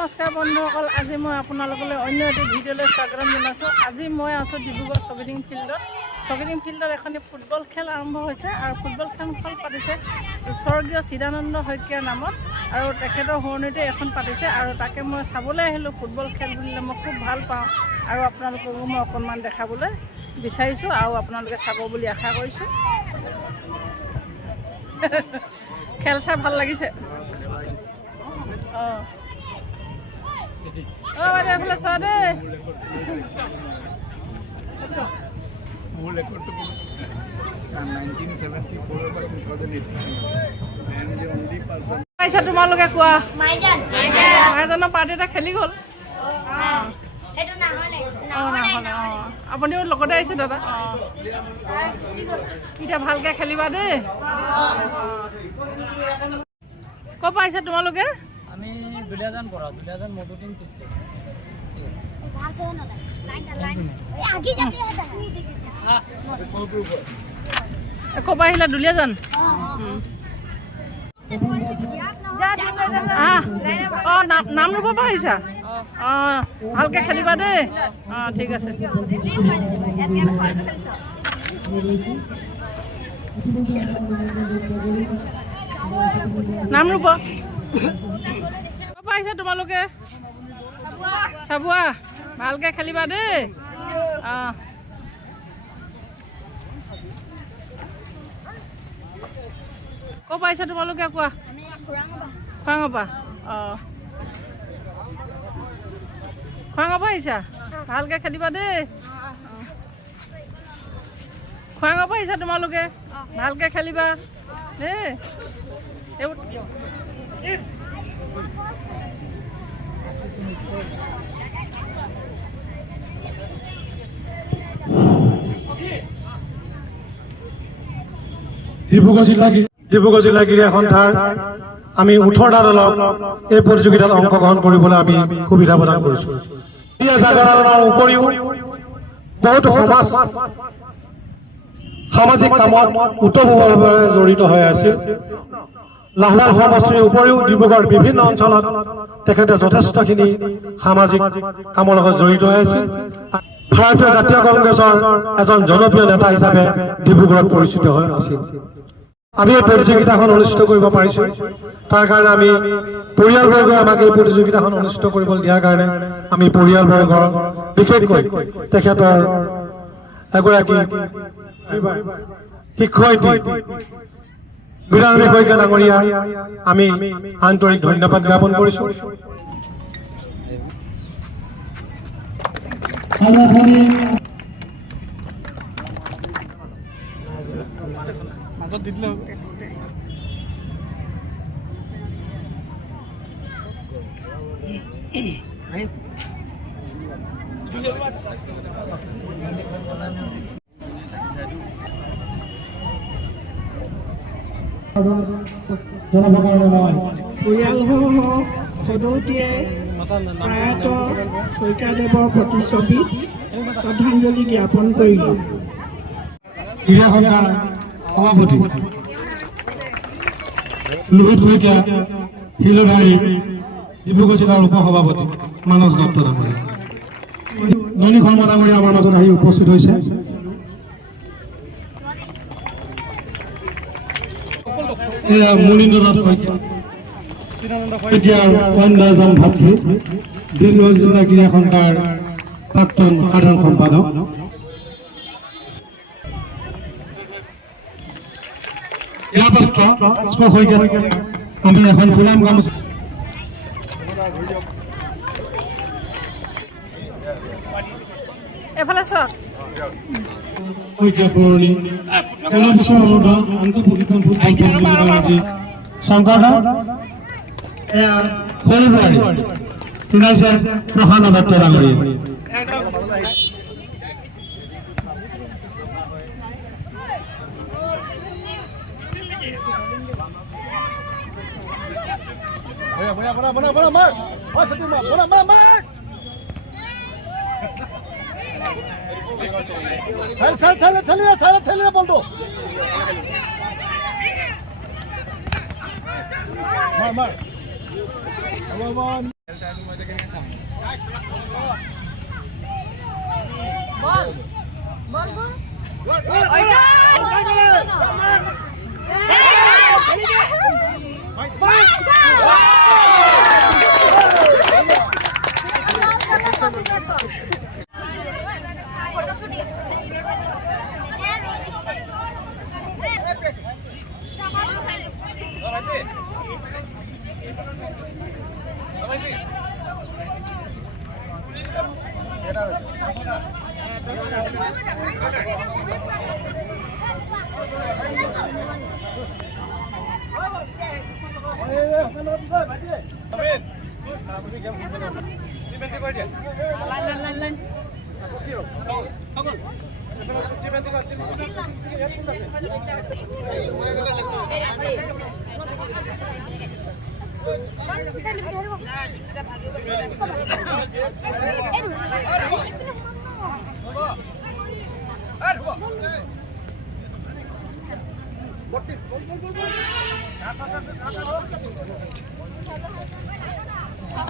নমস্কাৰ বন্ধুসকল, আজি মই আপোনালোকলৈ অন্য এটি ভিডিঅ'লৈ স্বাগতম জনাইছোঁ। আজি মই আছোঁ ডিব্ৰুগড় ছকিডিং ফিল্ডত। ছকিডিং ফিল্ডত এখন ফুটবল খেল আৰম্ভ হৈছে আৰু ফুটবল খেলখন পাতিছে স্বৰ্গীয় চিদানন্দ শইকীয়াৰ নামত আৰু তেখেতৰ শুৱনিতে এখন পাতিছে আৰু তাকে মই চাবলৈ আহিলোঁ। ফুটবল খেল বুলিলে মই খুব ভাল পাওঁ আৰু আপোনালোককো মই অকণমান দেখাবলৈ বিচাৰিছোঁ আৰু আপোনালোকে চাব বুলি আশা কৰিছোঁ। খেল চাই ভাল লাগিছে। বাইদেউ এইফালে চোৱা দেই। পাইছা তোমালোকে কোৱা? মাইজানৰ পাৰ্টি এটা খেলি গ'ল। আপুনিও লগতে আহিছে দাদা। এতিয়া ভালকৈ খেলিবা দেই। ক'ৰ পৰা আহিছা তোমালোকে? আমি দুলিয়াজান পৰা দুলিয়াজান মধুটিং পিষ্টে ক'ৰ পৰা আহিলা? দুলিয়াজান। অঁ নাম ৰূপৰ পৰা আহিছা? অঁ ভালকৈ খেলিবা দেই। অঁ ঠিক আছে। নাম ৰূপ ক'ৰ পৰা আহিছা তোমালোকে? চাবুৱা। ভালকৈ খেলিবা দেই। অঁ ক'ৰ পৰা আহিছা তোমালোকে কোৱা? খোৱাঙৰ পৰা। অঁ খোৱাঙৰ পৰা আহিছা? ভালকৈ খেলিবা দেই। খোৱাঙৰ পৰা আহিছা তোমালোকে? ভালকৈ খেলিবা দেই। ডিব্ৰুগড় জিলা ক্ৰীড়া সন্থাৰ আমি 18টা দলক এই প্ৰতিযোগিতাত অংশগ্ৰহণ কৰিবলৈ আমি সুবিধা প্ৰদান কৰিছোঁ। জাগৰণৰ উপৰিও বহুতো সামাজিক কামত ওতঃপ্ৰোতভাৱে জড়িত হৈ আছিল। লাহোৱাল সমষ্টিৰ উপৰিও ডিব্ৰুগড়ৰ বিভিন্ন অঞ্চলত তেখেতে যথেষ্টখিনি সামাজিক কামৰ লগত জড়িত হৈ আছিল। ভাৰতীয় জাতীয় কংগ্ৰেছৰ এজন জনপ্ৰিয় নেতা হিচাপে ডিব্ৰুগড়ত পৰিচিত হৈ আছিল। আমি এই প্ৰতিযোগিতাখন অনুষ্ঠিত কৰিব পাৰিছোঁ, তাৰ কাৰণে আমি পৰিয়ালবৰ্গই আমাক এই প্ৰতিযোগিতাখন অনুষ্ঠিত কৰিবলৈ দিয়াৰ কাৰণে আমি পৰিয়ালবৰ্গৰ বিশেষকৈ তেখেতৰ এগৰাকী শিক্ষয়িত্ৰী বিৰাণী শইকীয়া ডাঙৰীয়া আমি আন্তৰিক ধন্যবাদ জ্ঞাপন কৰিছোঁ। পৰিয়ালসহ সদৌতীয়ে প্ৰয়াত শইকীয়াদেৱৰ প্ৰতিচ্ছবিত শ্ৰদ্ধাঞ্জলি জ্ঞাপন কৰিলোঁ। ক্ৰীড়া সন্থাৰ সভাপতি লোহিত শইকীয়া শিলধাৰী, ডিব্ৰুগড় জিলাৰ উপসভাপতি মানস দত্ত ডাঙৰীয়া, ননী শৰ্মা ডাঙৰীয়া আমাৰ মাজত আহি উপস্থিত হৈছে। এয়া মুনীন্দ্ৰনাথ শইকীয়াৰ অন্যতম ভাতৃ, ডিব্ৰুগড় জিলা ক্ৰীড়া সন্থাৰ প্ৰাক্তন সাধাৰণ সম্পাদক। ইয়াৰ পাছত শইকীয়া আমি এখন ফুলাম গামোচা এইফালে চাওক। শইকীয়া পুৰণি 13 বছৰ অনুৰ্ধ আন্তঃপ্ৰশিক্ষণ ফুটবল প্ৰতিযোগিতাৰ আজি শংকৰদা এয়া সৰু বোৱাৰী তুলাইছে প্ৰসাদ দত্ত ডাঙৰীয়া। বলতো মাৰ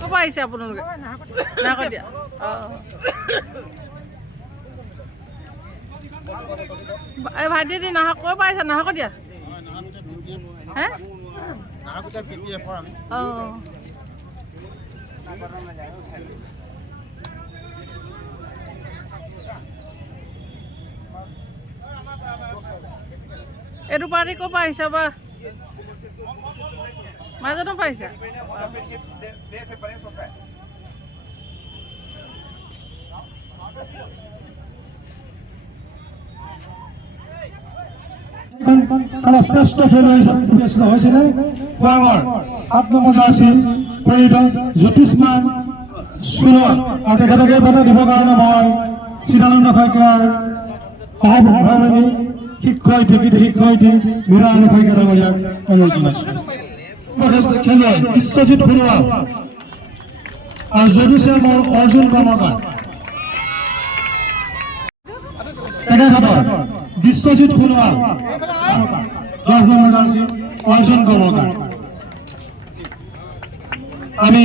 ক'ৰ পৰা আহিছে আপোনালোকে? নাহকটীয়া। এই ভাইটি নাহক, ক'ৰ পৰা আহিছে? নাহকটীয়া। হে? অঁ। এইটো পাৰ্টি ক'ৰ পৰা আহিছে বা? মাজতো পাইছা? শ্ৰেষ্ঠ খেলুৱৈ হিচাপে বিবেচিত হৈছিলে খোৱাঙৰ 7 নম্বৰ জাৰ্চি পৰিহিত জ্যোতিষ্মান সোণোৱাল, আৰু তেখেতকে বঁটা দিবৰ কাৰণে মই চিদানন্দ শইকীয়াৰ সহভাগী শিক্ষয়িত্ৰী মীৰাণী শইকীয়া ডাঙৰীয়াক অনুৰোধ জনাইছোঁ। খেলুৱৈ বিশ্বজিৎ সোণোৱাল আৰু জ্যোতিষৰ অৰ্জুন কৰ্মকাৰ, তেখেতসকল বিশ্বজিৎ সোণোৱাল 10 নম্বৰ জাৰ্চি অৰ্জুন কৰ্মকাৰ। আমি